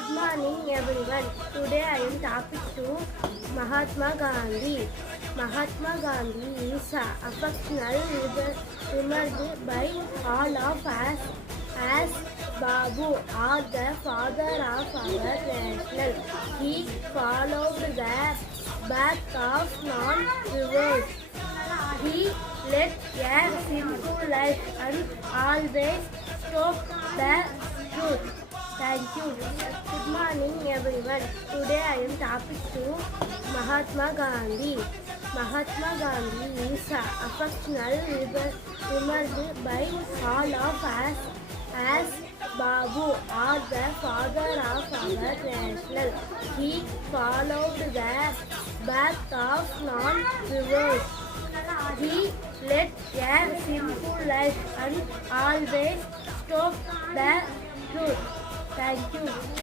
Good morning everyone. Today I am talking to Mahatma Gandhi. Mahatma Gandhi is affectionately remembered by all of us as Babu or the father of our nation. He followed the path of non-reverse. He led a simple life and always spoke the truth. Thank you. Good morning, everyone. Today I am talking to Mahatma Gandhi. Mahatma Gandhi is affectionately remembered by all of us as Babu or the father of our nation. He followed the path of non-reverse. He led a simple life and always spoke the truth. Thank you.